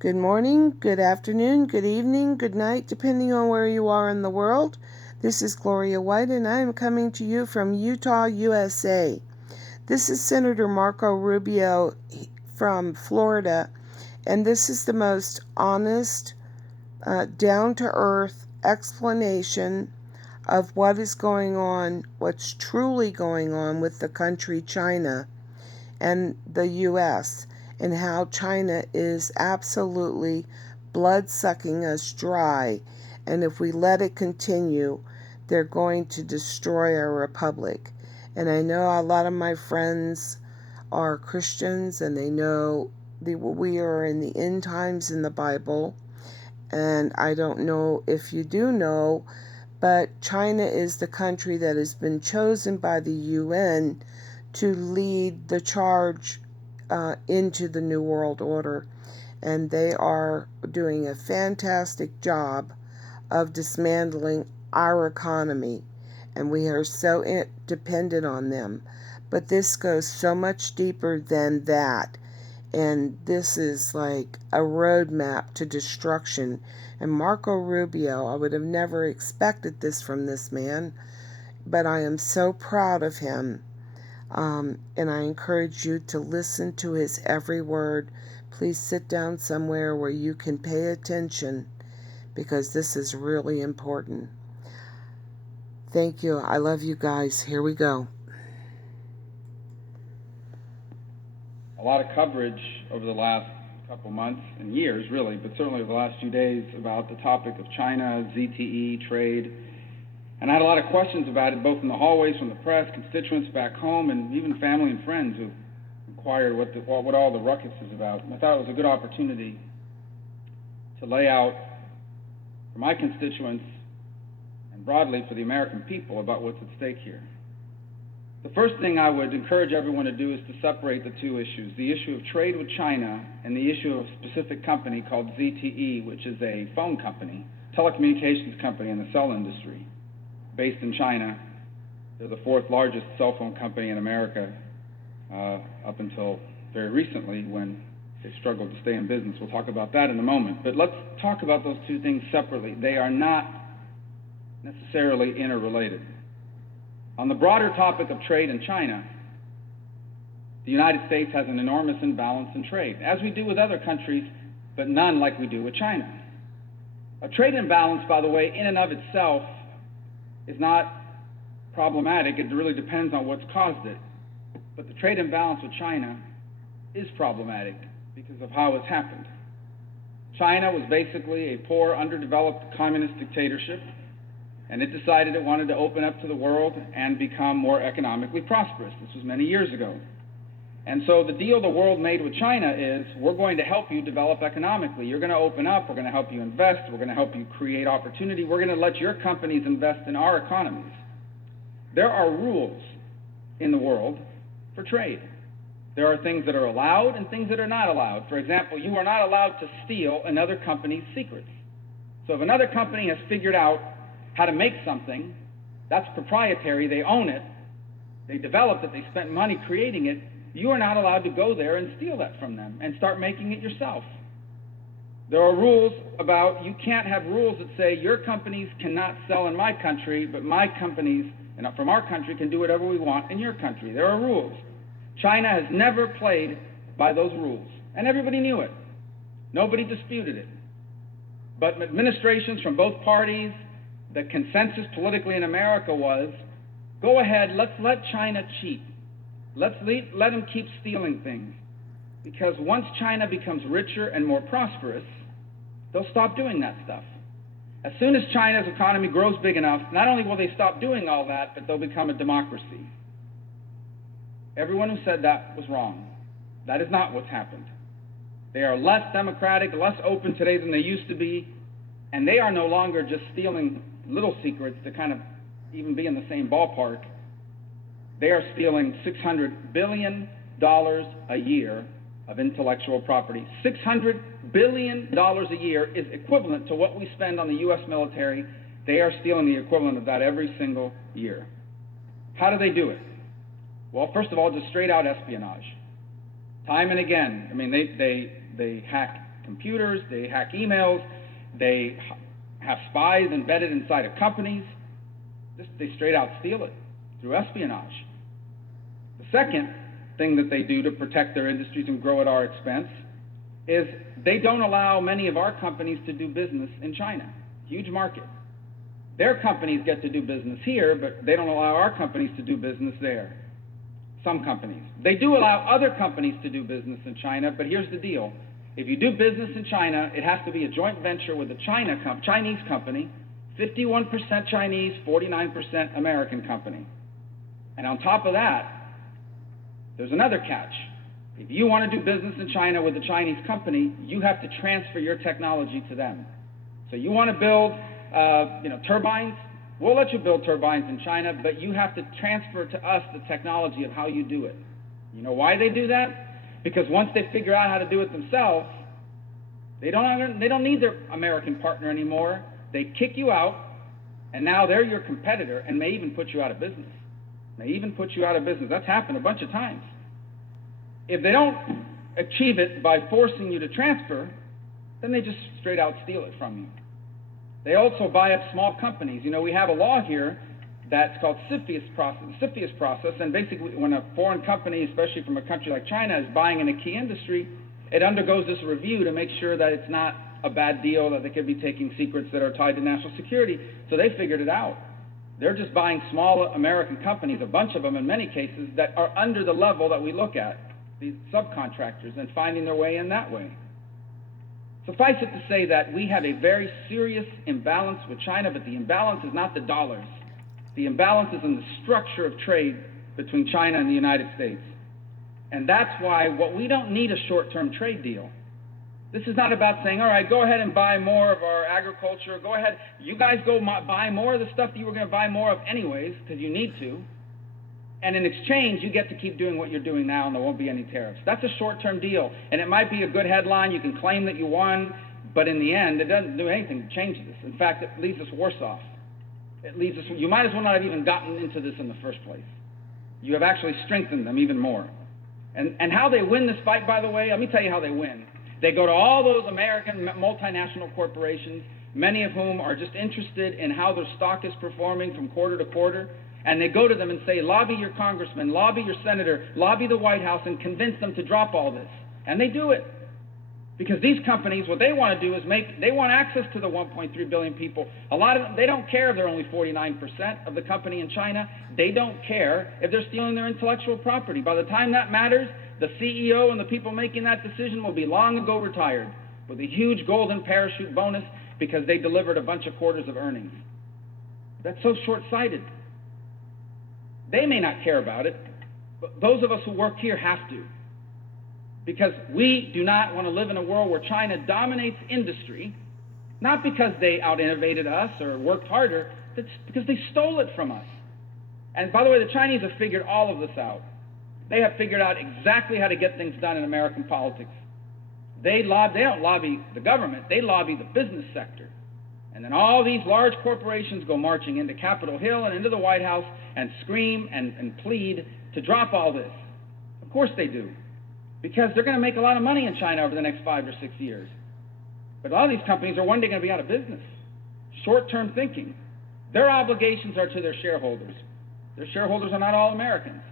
Good morning, good afternoon, good evening, good night, depending on where you are in the world. This is Gloria White, and I am coming to you from Utah, USA. This is Senator Marco Rubio from Florida, and this is the most honest, down-to-earth explanation of what is going on, what's truly going on with the country China and the U.S., and how China is absolutely blood-sucking us dry. And if we let it continue, they're going to destroy our republic. And I know a lot of my friends are Christians, and they know we are in the end times in the Bible. And I don't know if you do know, but China is the country that has been chosen by the UN to lead the charge into the New World Order. And they are doing a fantastic job of dismantling our economy. And we are so dependent on them. But this goes so much deeper than that. And this is like a roadmap to destruction. And Marco Rubio, I would have never expected this from this man, but I am so proud of him. And I encourage you to listen to his every word. Please sit down somewhere where you can pay attention, because this is really important. Thank you. I love you guys. Here we go. A lot of coverage over the last couple months and years, really, but certainly over the last few days about the topic of China, ZTE, trade. And I had a lot of questions about it, both in the hallways from the press, constituents back home, and even family and friends who inquired what all the ruckus is about. And I thought it was a good opportunity to lay out for my constituents and broadly for the American people about what's at stake here. The first thing I would encourage everyone to do is to separate the two issues, the issue of trade with China and the issue of a specific company called ZTE, which is a phone company, telecommunications company in the cell industry, based in China. They're the fourth largest cell phone company in America, up until very recently when they struggled to stay in business. We'll talk about that in a moment. But let's talk about those two things separately. They are not necessarily interrelated. On the broader topic of trade in China, the United States has an enormous imbalance in trade, as we do with other countries, but none like we do with China. A trade imbalance, by the way, in and of itself is not problematic. It really depends on what's caused it. But the trade imbalance with China is problematic because of how it's happened. China was basically a poor, underdeveloped communist dictatorship, and it decided it wanted to open up to the world and become more economically prosperous. This was many years ago. And so the deal the world made with China is, we're going to help you develop economically. You're going to open up. We're going to help you invest. We're going to help you create opportunity. We're going to let your companies invest in our economies. There are rules in the world for trade. There are things that are allowed and things that are not allowed. For example, you are not allowed to steal another company's secrets. So if another company has figured out how to make something, that's proprietary, they own it, they developed it, they spent money creating it, you are not allowed to go there and steal that from them and start making it yourself. There are rules about, you can't have rules that say your companies cannot sell in my country, but my companies from our country can do whatever we want in your country. There are rules. China has never played by those rules, and everybody knew it. Nobody disputed it. But administrations from both parties, the consensus politically in America was, go ahead, let's let China cheat. Let them keep stealing things. Because once China becomes richer and more prosperous, they'll stop doing that stuff. As soon as China's economy grows big enough, not only will they stop doing all that, but they'll become a democracy. Everyone who said that was wrong. That is not what's happened. They are less democratic, less open today than they used to be, and they are no longer just stealing little secrets to kind of even be in the same ballpark. They are stealing $600 billion a year of intellectual property. $600 billion a year is equivalent to what we spend on the U.S. military. They are stealing the equivalent of that every single year. How do they do it? Well, first of all, just straight out espionage. Time and again. I mean, they hack computers, they hack emails, they have spies embedded inside of companies. They straight out steal it through espionage. The second thing that they do to protect their industries and grow at our expense is they don't allow many of our companies to do business in China. Huge market. Their companies get to do business here, but they don't allow our companies to do business there. Some companies. They do allow other companies to do business in China, but here's the deal. If you do business in China, it has to be a joint venture with a Chinese company, 51% Chinese, 49% American company. And on top of that, there's another catch. If you want to do business in China with a Chinese company, you have to transfer your technology to them. So you want to build turbines? We'll let you build turbines in China, but you have to transfer to us the technology of how you do it. You know why they do that? Because once they figure out how to do it themselves, they don't need their American partner anymore. They kick you out, and now they're your competitor and may even put you out of business. That's happened a bunch of times. If they don't achieve it by forcing you to transfer, then they just straight out steal it from you. They also buy up small companies. You know, we have a law here that's called CFIUS process, and basically when a foreign company, especially from a country like China, is buying in a key industry, it undergoes this review to make sure that it's not a bad deal, that they could be taking secrets that are tied to national security. So they figured it out. They're just buying small American companies, a bunch of them in many cases, that are under the level that we look at, these subcontractors, and finding their way in that way. Suffice it to say that we have a very serious imbalance with China, but the imbalance is not the dollars. The imbalance is in the structure of trade between China and the United States. And that's why we don't need a short-term trade deal. This is not about saying, all right, go ahead and buy more of our agriculture. Go ahead, you guys go buy more of the stuff that you were going to buy more of anyways, because you need to. And in exchange, you get to keep doing what you're doing now, and there won't be any tariffs. That's a short-term deal. And it might be a good headline. You can claim that you won, but in the end, it doesn't do anything to change this. In fact, it leaves us worse off. You might as well not have even gotten into this in the first place. You have actually strengthened them even more. And how they win this fight, by the way, let me tell you how they win. They go to all those American multinational corporations, many of whom are just interested in how their stock is performing from quarter to quarter, and they go to them and say, lobby your congressman, lobby your senator, lobby the White House, and convince them to drop all this. And they do it. Because these companies, what they want to do is they want access to the 1.3 billion people. A lot of them, they don't care if they're only 49% of the company in China. They don't care if they're stealing their intellectual property. By the time that matters, the CEO and the people making that decision will be long ago retired with a huge golden parachute bonus because they delivered a bunch of quarters of earnings. That's so short-sighted. They may not care about it, but those of us who work here have to. Because we do not want to live in a world where China dominates industry, not because they out-innovated us or worked harder, but because they stole it from us. And by the way, the Chinese have figured all of this out. They have figured out exactly how to get things done in American politics. They don't lobby the government, they lobby the business sector. And then all these large corporations go marching into Capitol Hill and into the White House and scream and plead to drop all this. Of course they do. Because they're going to make a lot of money in China over the next 5 or 6 years. But a lot of these companies are one day going to be out of business. Short-term thinking. Their obligations are to their shareholders. Their shareholders are not all Americans.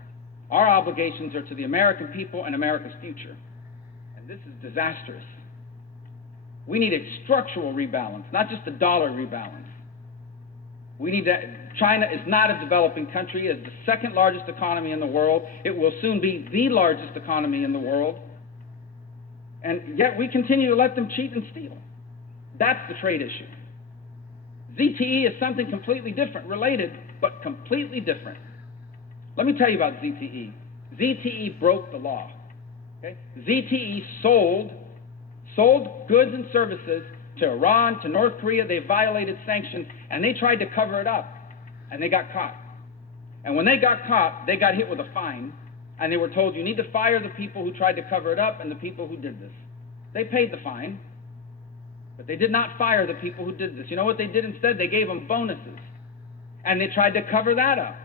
Our obligations are to the American people and America's future. And this is disastrous. We need a structural rebalance, not just a dollar rebalance. We need that. China is not a developing country. It is the second largest economy in the world. It will soon be the largest economy in the world. And yet we continue to let them cheat and steal. That's the trade issue. ZTE is something completely different, related, but completely different. Let me tell you about ZTE. ZTE broke the law. Okay? ZTE sold goods and services to Iran, to North Korea. They violated sanctions, and they tried to cover it up, and they got caught. And when they got caught, they got hit with a fine, and they were told, you need to fire the people who tried to cover it up and the people who did this. They paid the fine, but they did not fire the people who did this. You know what they did instead? They gave them bonuses, and they tried to cover that up.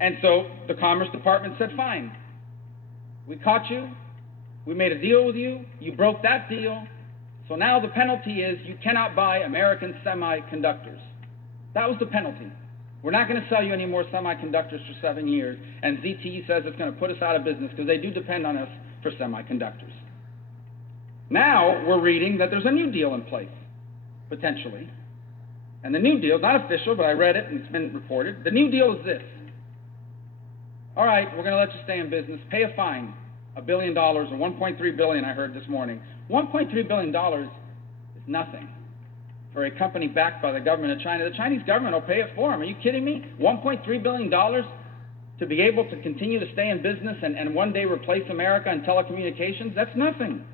And so the Commerce Department said, fine, we caught you, we made a deal with you, you broke that deal, So now the penalty is you cannot buy American semiconductors. That was the penalty. We're not going to sell you any more semiconductors for 7 years, and ZTE says it's going to put us out of business because they do depend on us for semiconductors. Now we're reading that there's a new deal in place, potentially. And the new deal is not official, but I read it and it's been reported. The new deal is this. All right, we're going to let you stay in business. Pay a fine, $1 billion or $1.3 billion, I heard this morning. $1.3 billion is nothing for a company backed by the government of China. The Chinese government will pay it for them. Are you kidding me? $1.3 billion to be able to continue to stay in business and one day replace America in telecommunications? That's nothing.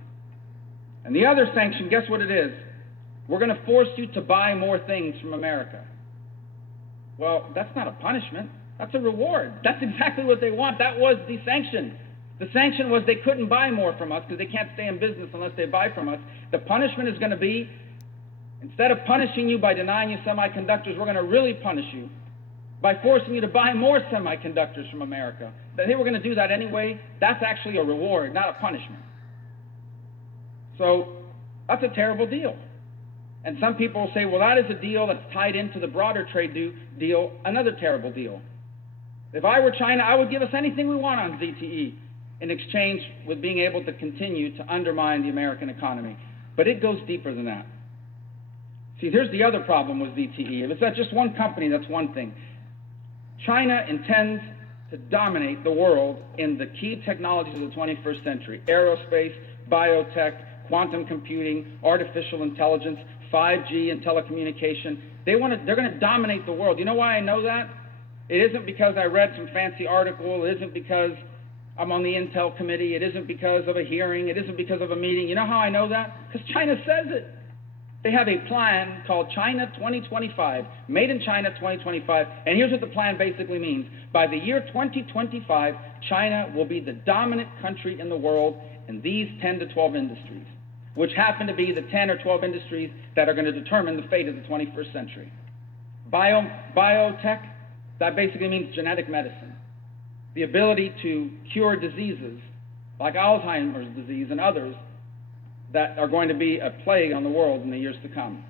And the other sanction, guess what it is? We're going to force you to buy more things from America. Well, that's not a punishment. That's a reward. That's exactly what they want. That was the sanction. The sanction was they couldn't buy more from us because they can't stay in business unless they buy from us. The punishment is going to be, instead of punishing you by denying you semiconductors, we're going to really punish you by forcing you to buy more semiconductors from America. They were going to do that anyway. That's actually a reward, not a punishment. So that's a terrible deal. And some people will say, well, that is a deal that's tied into the broader trade deal, another terrible deal. If I were China, I would give us anything we want on ZTE in exchange with being able to continue to undermine the American economy. But it goes deeper than that. See, here's the other problem with ZTE. If it's not just one company, that's one thing. China intends to dominate the world in the key technologies of the 21st century: aerospace, biotech, quantum computing, artificial intelligence, 5G and telecommunication. They're going to dominate the world. You know why I know that? It isn't because I read some fancy article. It isn't because I'm on the Intel committee. It isn't because of a hearing. It isn't because of a meeting. You know how I know that? Because China says it. They have a plan called China 2025, Made in China 2025, and here's what the plan basically means. By the year 2025, China will be the dominant country in the world in these 10 to 12 industries, which happen to be the 10 or 12 industries that are going to determine the fate of the 21st century. Biotech, that basically means genetic medicine, the ability to cure diseases like Alzheimer's disease and others that are going to be a plague on the world in the years to come.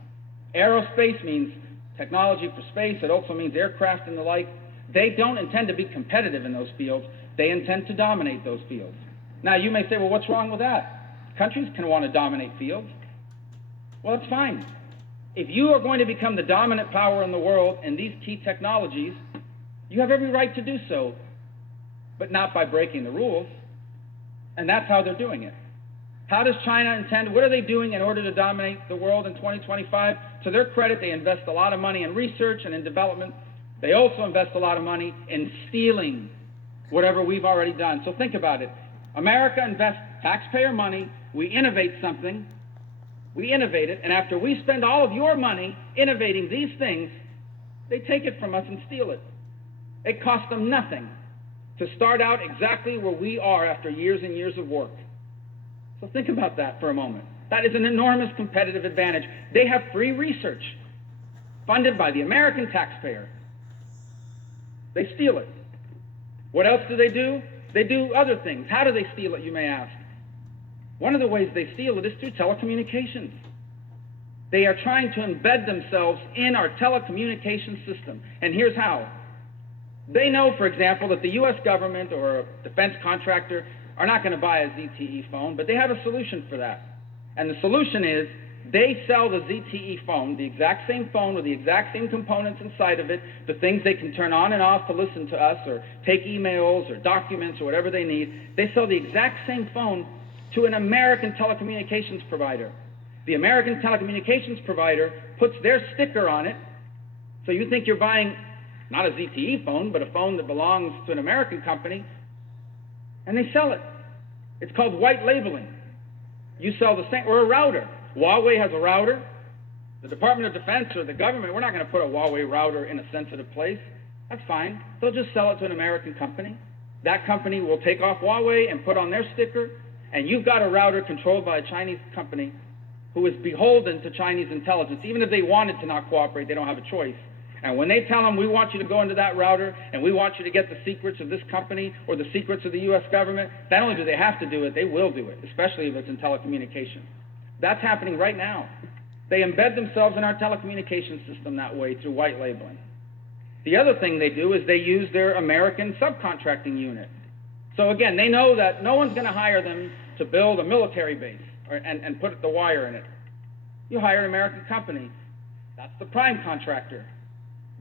Aerospace means technology for space. It also means aircraft and the like. They don't intend to be competitive in those fields. They intend to dominate those fields. Now, you may say, well, what's wrong with that? Countries can want to dominate fields. Well, that's fine. If you are going to become the dominant power in the world in these key technologies, you have every right to do so, but not by breaking the rules. And that's how they're doing it. How does China intend, what are they doing in order to dominate the world in 2025? To their credit, they invest a lot of money in research and in development. They also invest a lot of money in stealing whatever we've already done. So think about it. America invests taxpayer money, we innovate something, we innovate it, and after we spend all of your money innovating these things, they take it from us and steal it. It costs them nothing to start out exactly where we are after years and years of work. So think about that for a moment. That is an enormous competitive advantage. They have free research funded by the American taxpayer. They steal it. What else do? They do other things. How do they steal it, you may ask? One of the ways they steal it is through telecommunications. They are trying to embed themselves in our telecommunications system. And here's how. They know, for example, that the U.S. government or a defense contractor are not going to buy a ZTE phone, but they have a solution for that. And the solution is they sell the ZTE phone, the exact same phone with the exact same components inside of it, the things they can turn on and off to listen to us or take emails or documents or whatever they need. They sell the exact same phone to an American telecommunications provider. The American telecommunications provider puts their sticker on it, so you think you're buying not a ZTE phone, but a phone that belongs to an American company, and they sell it. It's called white labeling. You sell the same, or a router. Huawei has a router. The Department of Defense or the government, we're not going to put a Huawei router in a sensitive place. That's fine. They'll just sell it to an American company. That company will take off Huawei and put on their sticker, and you've got a router controlled by a Chinese company who is beholden to Chinese intelligence. Even if they wanted to not cooperate, they don't have a choice. And when they tell them, we want you to go into that router and we want you to get the secrets of this company or the secrets of the U.S. government, not only do they have to do it, they will do it, especially if it's in telecommunications. That's happening right now. They embed themselves in our telecommunications system that way through white labeling. The other thing they do is they use their American subcontracting unit. So again, they know that no one's going to hire them to build a military base and put the wire in it. You hire an American company. That's the prime contractor.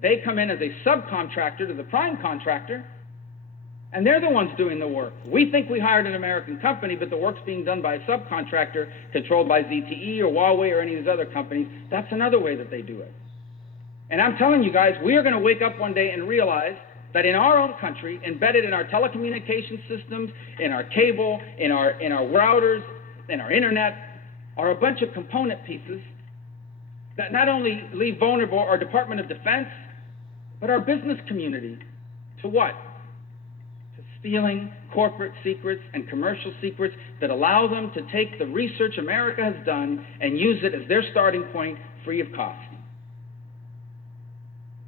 They come in as a subcontractor to the prime contractor, and they're the ones doing the work. We think we hired an American company, but the work's being done by a subcontractor controlled by ZTE or Huawei or any of these other companies. That's another way that they do it. And I'm telling you guys, we are going to wake up one day and realize that in our own country, embedded in our telecommunications systems, in our cable, in our routers, in our internet, are a bunch of component pieces that not only leave vulnerable our Department of Defense, but our business community. To what? To stealing corporate secrets and commercial secrets that allow them to take the research America has done and use it as their starting point free of cost.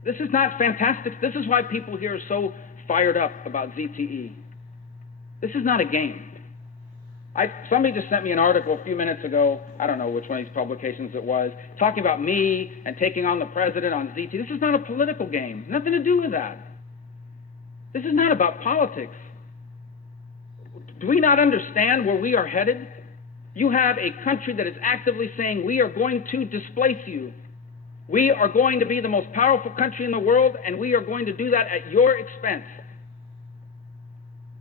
This is not fantastic. This is why people here are so fired up about ZTE. This is not a game. Somebody just sent me an article a few minutes ago, I don't know which one of these publications it was, talking about me and taking on the president on ZTE. This is not a political game. Nothing to do with that. This is not about politics. Do we not understand where we are headed? You have a country that is actively saying, we are going to displace you. We are going to be the most powerful country in the world, and we are going to do that at your expense.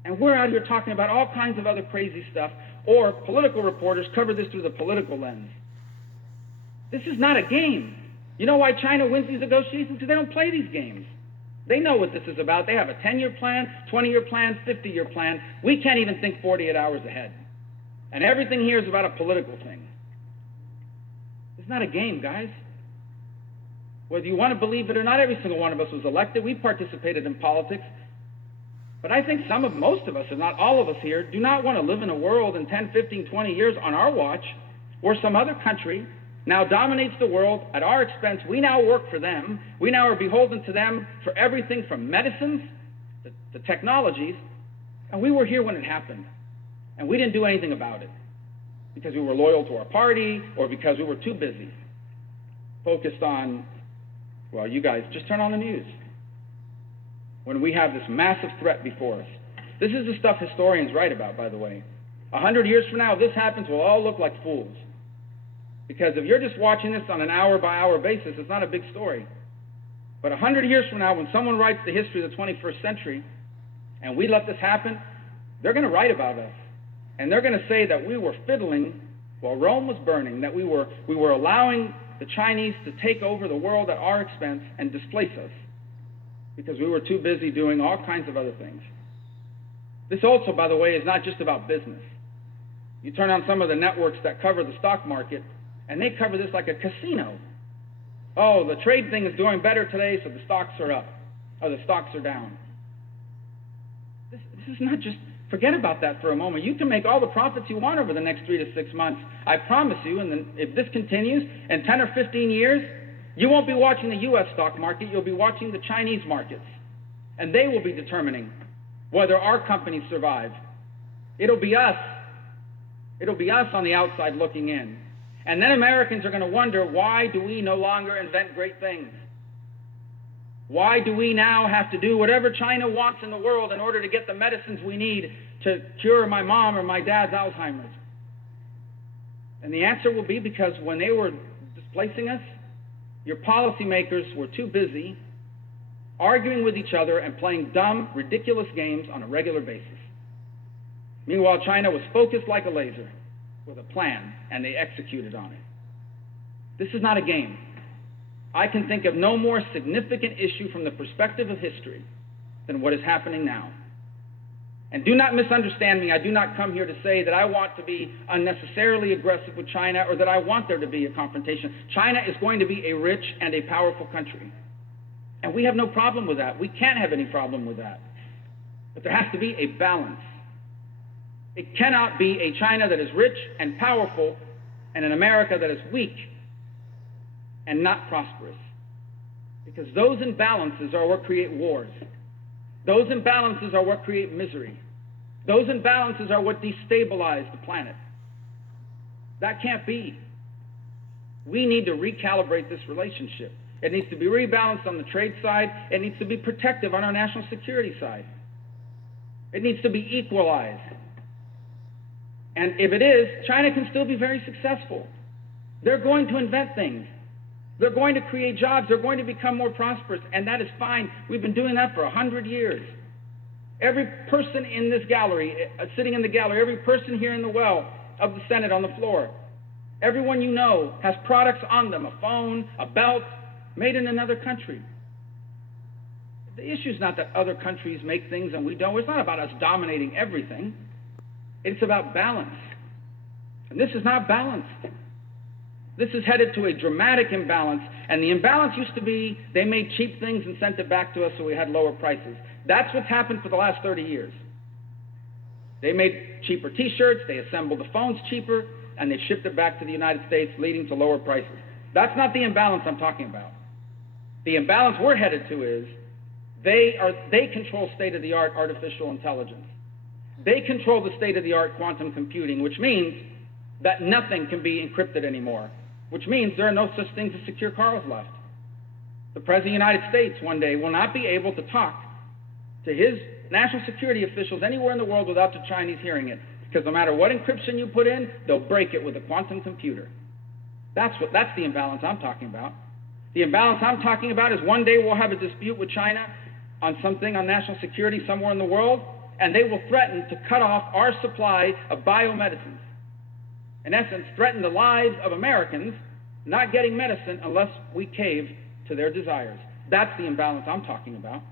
And we're out here talking about all kinds of other crazy stuff, or political reporters cover this through the political lens. This is not a game. You know why China wins these negotiations? Because they don't play these games. They know what this is about. They have a 10-year plan, 20-year plan, 50-year plan. We can't even think 48 hours ahead. And everything here is about a political thing. It's not a game, guys. Whether you want to believe it or not, every single one of us was elected. We participated in politics. But I think most of us, if not all of us here, do not want to live in a world in 10, 15, 20 years on our watch where some other country now dominates the world at our expense. We now work for them. We now are beholden to them for everything from medicines to technologies. And we were here when it happened. And we didn't do anything about it because we were loyal to our party or because we were too busy, focused on, well, you guys, just turn on the news when we have this massive threat before us. This is the stuff historians write about, by the way. 100 years from now, if this happens, we'll all look like fools. Because if you're just watching this on an hour-by-hour basis, it's not a big story. But 100 years from now, when someone writes the history of the 21st century, and we let this happen, they're going to write about us. And they're going to say that we were fiddling while Rome was burning, that we were allowing the Chinese to take over the world at our expense and displace us, because we were too busy doing all kinds of other things. This also, by the way, is not just about business. You turn on some of the networks that cover the stock market, and they cover this like a casino. Oh, the trade thing is doing better today, so the stocks are up, or the stocks are down. This is not just, forget about that for a moment. You can make all the profits you want over the next 3 to 6 months. I promise you, and then if this continues, in 10 or 15 years, you won't be watching the U.S. stock market, you'll be watching the Chinese markets. And they will be determining whether our companies survive. It'll be us. It'll be us on the outside looking in. And then Americans are going to wonder, why do we no longer invent great things? Why do we now have to do whatever China wants in the world in order to get the medicines we need to cure my mom or my dad's Alzheimer's? And the answer will be because when they were displacing us, your policymakers were too busy arguing with each other and playing dumb, ridiculous games on a regular basis. Meanwhile, China was focused like a laser with a plan, and they executed on it. This is not a game. I can think of no more significant issue from the perspective of history than what is happening now. And do not misunderstand me. I do not come here to say that I want to be unnecessarily aggressive with China or that I want there to be a confrontation. China is going to be a rich and a powerful country. And we have no problem with that. We can't have any problem with that. But there has to be a balance. It cannot be a China that is rich and powerful and an America that is weak and not prosperous. Because those imbalances are what create wars. Those imbalances are what create misery. Those imbalances are what destabilize the planet. That can't be. We need to recalibrate this relationship. It needs to be rebalanced on the trade side. It needs to be protective on our national security side. It needs to be equalized. And if it is, China can still be very successful. They're going to invent things. They're going to create jobs. They're going to become more prosperous, and that is fine. We've been doing that for 100 years. Every person in this gallery, sitting in the gallery, every person here in the well of the Senate on the floor, everyone you know has products on them, a phone, a belt, made in another country. The issue is not that other countries make things and we don't. It's not about us dominating everything. It's about balance. And this is not balanced. This is headed to a dramatic imbalance. And the imbalance used to be they made cheap things and sent it back to us so we had lower prices. That's what's happened for the last 30 years. They made cheaper T-shirts, they assembled the phones cheaper, and they shipped it back to the United States, leading to lower prices. That's not the imbalance I'm talking about. The imbalance we're headed to is they control state-of-the-art artificial intelligence. They control the state-of-the-art quantum computing, which means that nothing can be encrypted anymore, which means there are no such things as secure cars left. The President of the United States one day will not be able to talk to his national security officials anywhere in the world without the Chinese hearing it, because no matter what encryption you put in, they'll break it with a quantum computer. That's the imbalance I'm talking about. The imbalance I'm talking about is one day we'll have a dispute with China on something on national security somewhere in the world, and they will threaten to cut off our supply of biomedicines. In essence, threaten the lives of Americans not getting medicine unless we cave to their desires. That's the imbalance I'm talking about.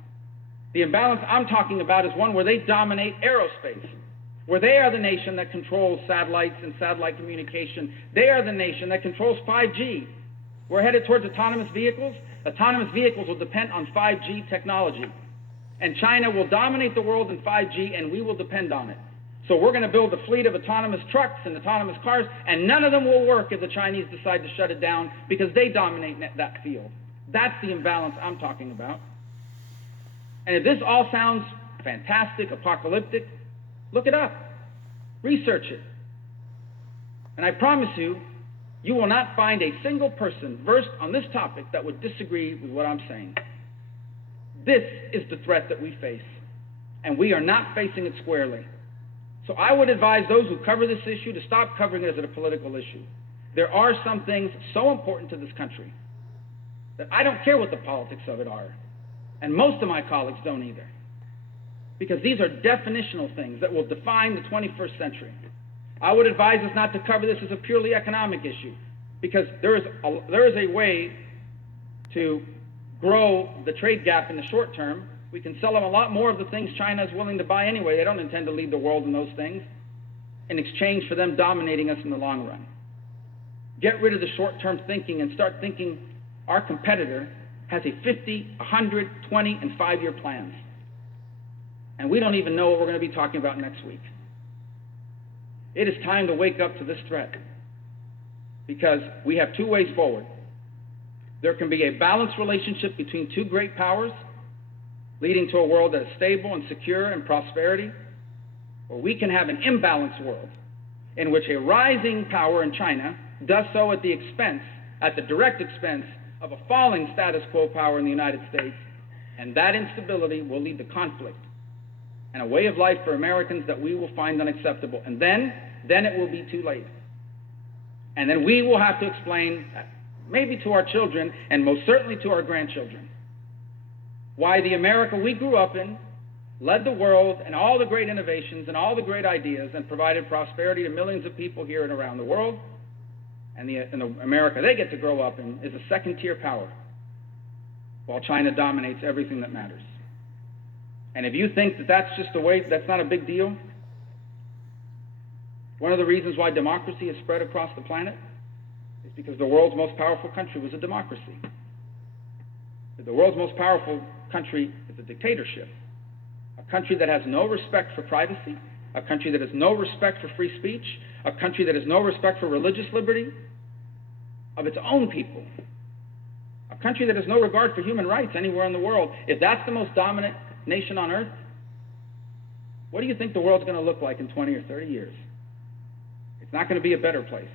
The imbalance I'm talking about is one where they dominate aerospace, where they are the nation that controls satellites and satellite communication. They are the nation that controls 5G. We're headed towards autonomous vehicles. Autonomous vehicles will depend on 5G technology. And China will dominate the world in 5G, and we will depend on it. So we're going to build a fleet of autonomous trucks and autonomous cars, and none of them will work if the Chinese decide to shut it down because they dominate that field. That's the imbalance I'm talking about. And if this all sounds fantastic, apocalyptic, look it up. Research it. And I promise you, you will not find a single person versed on this topic that would disagree with what I'm saying. This is the threat that we face, and we are not facing it squarely. So I would advise those who cover this issue to stop covering it as a political issue. There are some things so important to this country that I don't care what the politics of it are, and most of my colleagues don't either, because these are definitional things that will define the 21st century. I would advise us not to cover this as a purely economic issue, because there is a way to grow the trade gap in the short term. We can sell them a lot more of the things China is willing to buy anyway. They don't intend to lead the world in those things in exchange for them dominating us in the long run. Get rid of the short-term thinking and start thinking our competitor has a 50, 100, 20, and 5-year plans. And we don't even know what we're going to be talking about next week. It is time to wake up to this threat, because we have two ways forward. There can be a balanced relationship between two great powers, leading to a world that is stable and secure and prosperity, or we can have an imbalanced world in which a rising power in China does so at the direct expense of a falling status quo power in the United States, and that instability will lead to conflict and a way of life for Americans that we will find unacceptable. And then it will be too late. And then we will have to explain, maybe to our children, and most certainly to our grandchildren, why the America we grew up in led the world and all the great innovations and all the great ideas and provided prosperity to millions of people here and around the world, and the America they get to grow up in is a second-tier power, while China dominates everything that matters. And if you think that that's just the way, that's not a big deal, one of the reasons why democracy has spread across the planet is because the world's most powerful country was a democracy. The world's most powerful country is a dictatorship, a country that has no respect for privacy, a country that has no respect for free speech, a country that has no respect for religious liberty of its own people, a country that has no regard for human rights anywhere in the world. If that's the most dominant nation on earth, what do you think the world's going to look like in 20 or 30 years? It's not going to be a better place.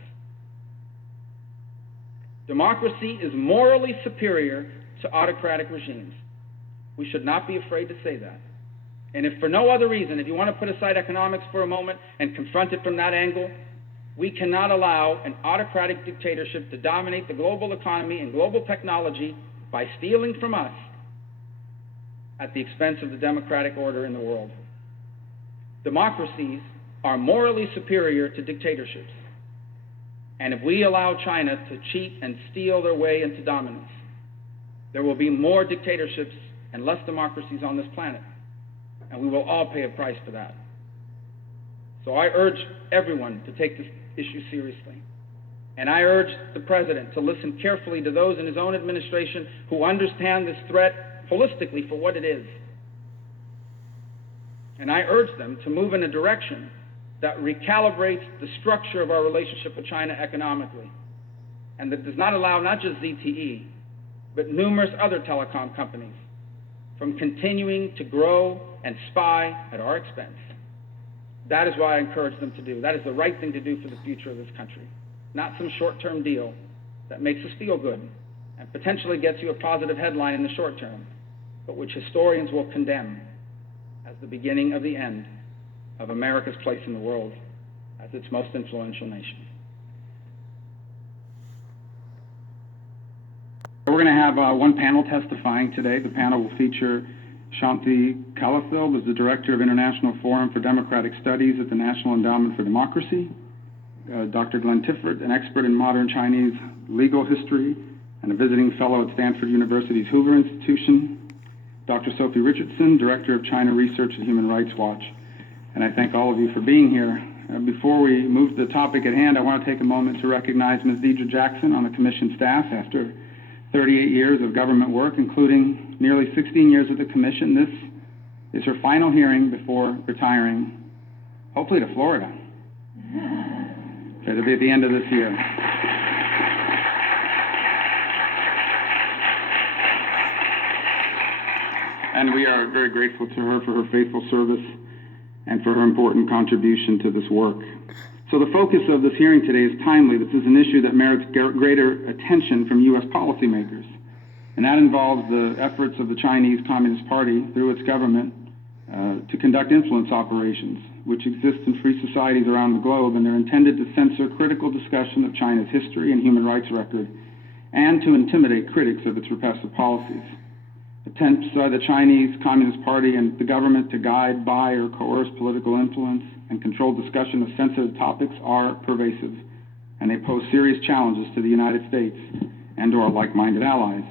Democracy is morally superior to autocratic regimes. We should not be afraid to say that. And if for no other reason, if you want to put aside economics for a moment and confront it from that angle, we cannot allow an autocratic dictatorship to dominate the global economy and global technology by stealing from us at the expense of the democratic order in the world. Democracies are morally superior to dictatorships. And if we allow China to cheat and steal their way into dominance, there will be more dictatorships and less democracies on this planet. And we will all pay a price for that. So I urge everyone to take this issue seriously. And I urge the President to listen carefully to those in his own administration who understand this threat holistically for what it is. And I urge them to move in a direction that recalibrates the structure of our relationship with China economically, and that does not allow not just ZTE, but numerous other telecom companies from continuing to grow and spy at our expense. That is what I encourage them to do. That is the right thing to do for the future of this country, not some short-term deal that makes us feel good and potentially gets you a positive headline in the short term, but which historians will condemn as the beginning of the end of America's place in the world as its most influential nation. We're going to have one panel testifying today. The panel will feature Shanti Kalafil, who's the Director of International Forum for Democratic Studies at the National Endowment for Democracy, Dr. Glenn Tiffert, an expert in modern Chinese legal history and a visiting fellow at Stanford University's Hoover Institution, Dr. Sophie Richardson, Director of China Research at Human Rights Watch. And I thank all of you for being here. Before we move to the topic at hand, I want to take a moment to recognize Ms. Deidre Jackson on the Commission staff. After 38 years of government work, including nearly 16 years at the Commission, this is her final hearing before retiring, hopefully to Florida. It'll be at the end of this year. And we are very grateful to her for her faithful service and for her important contribution to this work. So the focus of this hearing today is timely. This is an issue that merits greater attention from U.S. policymakers, and that involves the efforts of the Chinese Communist Party through its government to conduct influence operations, which exist in free societies around the globe, and they're intended to censor critical discussion of China's history and human rights record, and to intimidate critics of its repressive policies. Attempts by the Chinese Communist Party and the government to guide, buy, or coerce political influence and control discussion of sensitive topics are pervasive, and they pose serious challenges to the United States and to our like-minded allies.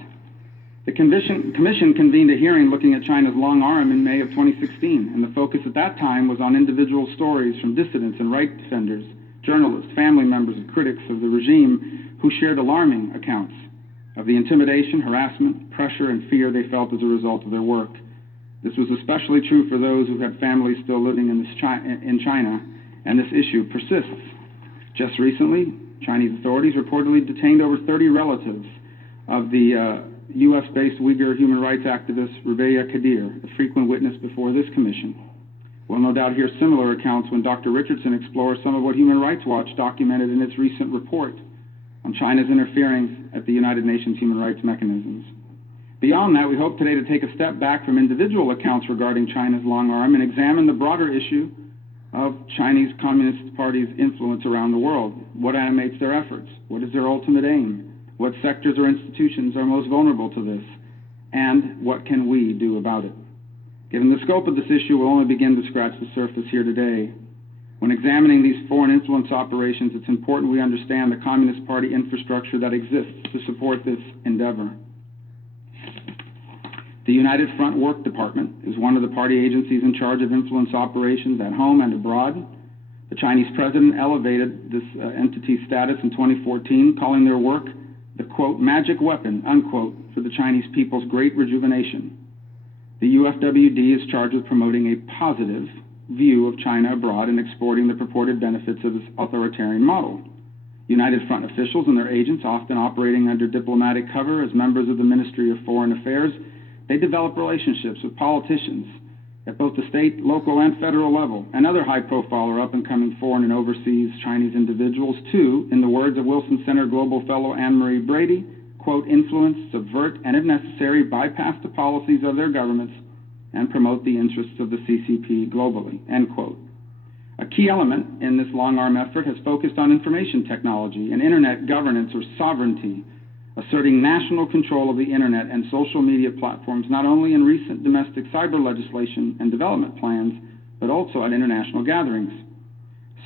The Commission convened a hearing looking at China's long arm in May of 2016, and the focus at that time was on individual stories from dissidents and right defenders, journalists, family members, and critics of the regime who shared alarming accounts of the intimidation, harassment, pressure, and fear they felt as a result of their work. This was especially true for those who had families still living in China, and this issue persists. Just recently, Chinese authorities reportedly detained over 30 relatives of the U.S.-based Uyghur human rights activist Rubiya Kadir, a frequent witness before this commission. We'll no doubt hear similar accounts when Dr. Richardson explores some of what Human Rights Watch documented in its recent report on China's interfering at the United Nations human rights mechanisms. Beyond that, we hope today to take a step back from individual accounts regarding China's long arm and examine the broader issue of Chinese Communist Party's influence around the world. What animates their efforts? What is their ultimate aim? What sectors or institutions are most vulnerable to this? And what can we do about it? Given the scope of this issue, we'll only begin to scratch the surface here today. When examining these foreign influence operations, it's important we understand the Communist Party infrastructure that exists to support this endeavor. The United Front Work Department is one of the party agencies in charge of influence operations at home and abroad. The Chinese president elevated this entity's status in 2014, calling their work the, quote, magic weapon, unquote, for the Chinese people's great rejuvenation. The UFWD is charged with promoting a positive view of China abroad and exporting the purported benefits of its authoritarian model. United Front officials and their agents, often operating under diplomatic cover as members of the Ministry of Foreign Affairs, they develop relationships with politicians at both the state, local, and federal level, and other high-profile or up-and-coming foreign and overseas Chinese individuals to, in the words of Wilson Center Global Fellow Anne-Marie Brady, quote, influence, subvert, and if necessary, bypass the policies of their governments and promote the interests of the CCP globally, end quote. A key element in this long-arm effort has focused on information technology and internet governance or sovereignty, asserting national control of the internet and social media platforms not only in recent domestic cyber legislation and development plans, but also at international gatherings.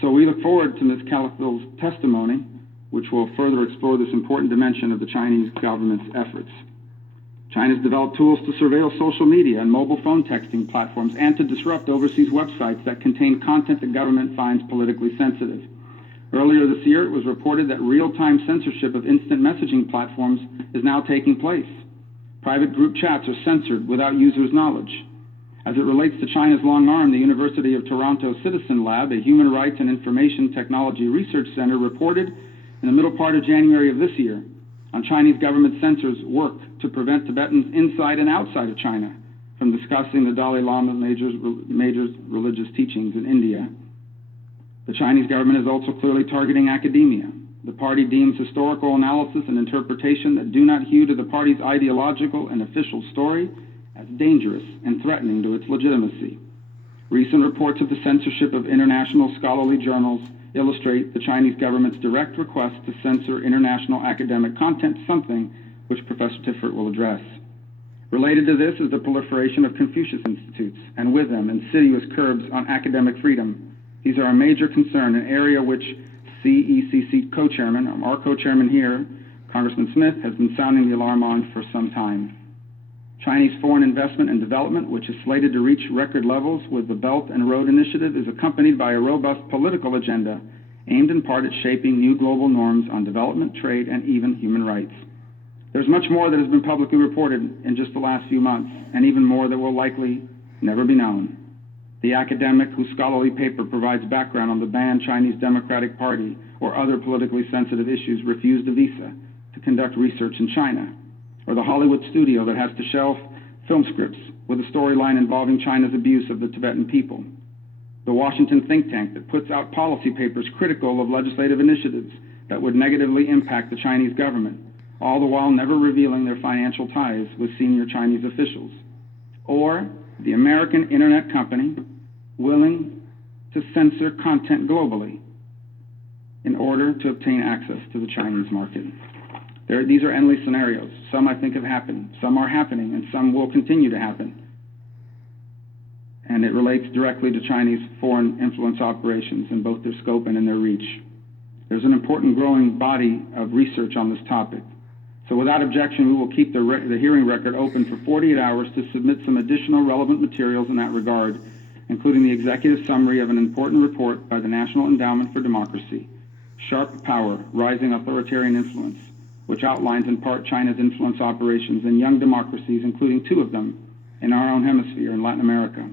So we look forward to Ms. Calafill's testimony, which will further explore this important dimension of the Chinese government's efforts. China's developed tools to surveil social media and mobile phone texting platforms and to disrupt overseas websites that contain content the government finds politically sensitive. Earlier this year, it was reported that real-time censorship of instant messaging platforms is now taking place. Private group chats are censored without users' knowledge. As it relates to China's long arm, the University of Toronto Citizen Lab, a human rights and information technology research center, reported in the middle part of January of this year on Chinese government censors' work to prevent Tibetans inside and outside of China from discussing the Dalai Lama's major religious teachings in India. The Chinese government is also clearly targeting academia. The party deems historical analysis and interpretation that do not hew to the party's ideological and official story as dangerous and threatening to its legitimacy. Recent reports of the censorship of international scholarly journals illustrate the Chinese government's direct request to censor international academic content, something which Professor Tiffert will address. Related to this is the proliferation of Confucius Institutes, and with them, insidious curbs on academic freedom. These are a major concern, an area which CECC co-chairman, our co-chairman here, Congressman Smith, has been sounding the alarm on for some time. Chinese foreign investment and development, which is slated to reach record levels with the Belt and Road Initiative, is accompanied by a robust political agenda aimed in part at shaping new global norms on development, trade, and even human rights. There's much more that has been publicly reported in just the last few months, and even more that will likely never be known. The academic whose scholarly paper provides background on the banned Chinese Democratic Party or other politically sensitive issues refused a visa to conduct research in China, or the Hollywood studio that has to shelf film scripts with a storyline involving China's abuse of the Tibetan people, the Washington think tank that puts out policy papers critical of legislative initiatives that would negatively impact the Chinese government, all the while never revealing their financial ties with senior Chinese officials, or the American internet company willing to censor content globally in order to obtain access to the Chinese market. These are endless scenarios. Some I think have happened, some are happening, and some will continue to happen. And it relates directly to Chinese foreign influence operations in both their scope and in their reach. There's an important growing body of research on this topic. So without objection, we will keep the hearing record open for 48 hours to submit some additional relevant materials in that regard, including the executive summary of an important report by the National Endowment for Democracy, Sharp Power, Rising Authoritarian Influence, which outlines in part China's influence operations in young democracies, including 2 of them in our own hemisphere in Latin America.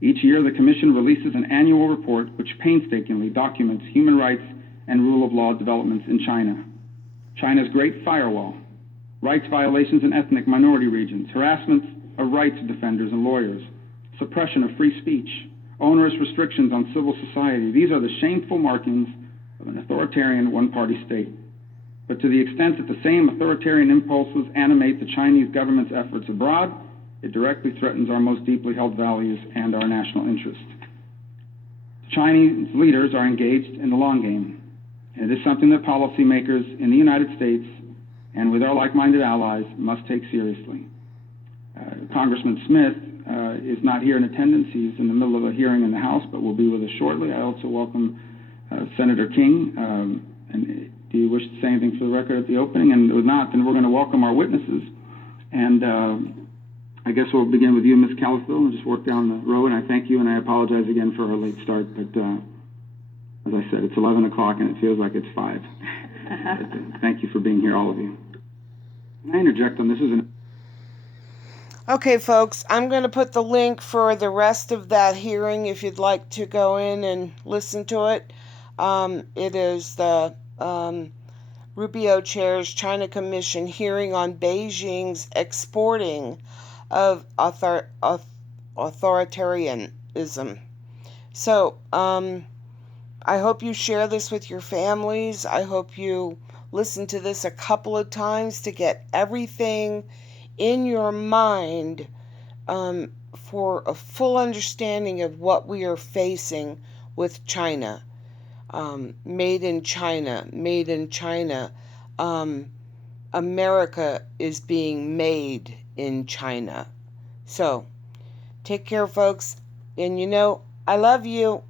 Each year, the Commission releases an annual report which painstakingly documents human rights and rule of law developments in China. China's Great Firewall, rights violations in ethnic minority regions, harassment of rights defenders and lawyers, suppression of free speech, onerous restrictions on civil society. These are the shameful markings of an authoritarian one-party state. But to the extent that the same authoritarian impulses animate the Chinese government's efforts abroad, it directly threatens our most deeply held values and our national interest. Chinese leaders are engaged in the long game, and it is something that policymakers in the United States and with our like-minded allies must take seriously. Congressman Smith is not here in attendance. He's in the middle of a hearing in the House, but will be with us shortly. I also welcome Senator King. And do you wish to say anything for the record at the opening? And if not, then we're going to welcome our witnesses. And I guess we'll begin with you, Ms. Calafill, and just work down the row. And I thank you, and I apologize again for our late start. But as I said, it's 11 o'clock, and it feels like it's 5. But, thank you for being here, all of you. Can I interject on this? Okay, folks, I'm going to put the link for the rest of that hearing if you'd like to go in and listen to it. It is the Rubio Chair's China Commission hearing on Beijing's exporting of authoritarianism. So, I hope you share this with your families. I hope you listen to this a couple of times to get everything in your mind for a full understanding of what we are facing with China. Made in China, made in China. America is being made in China. So, take care, folks. And I love you.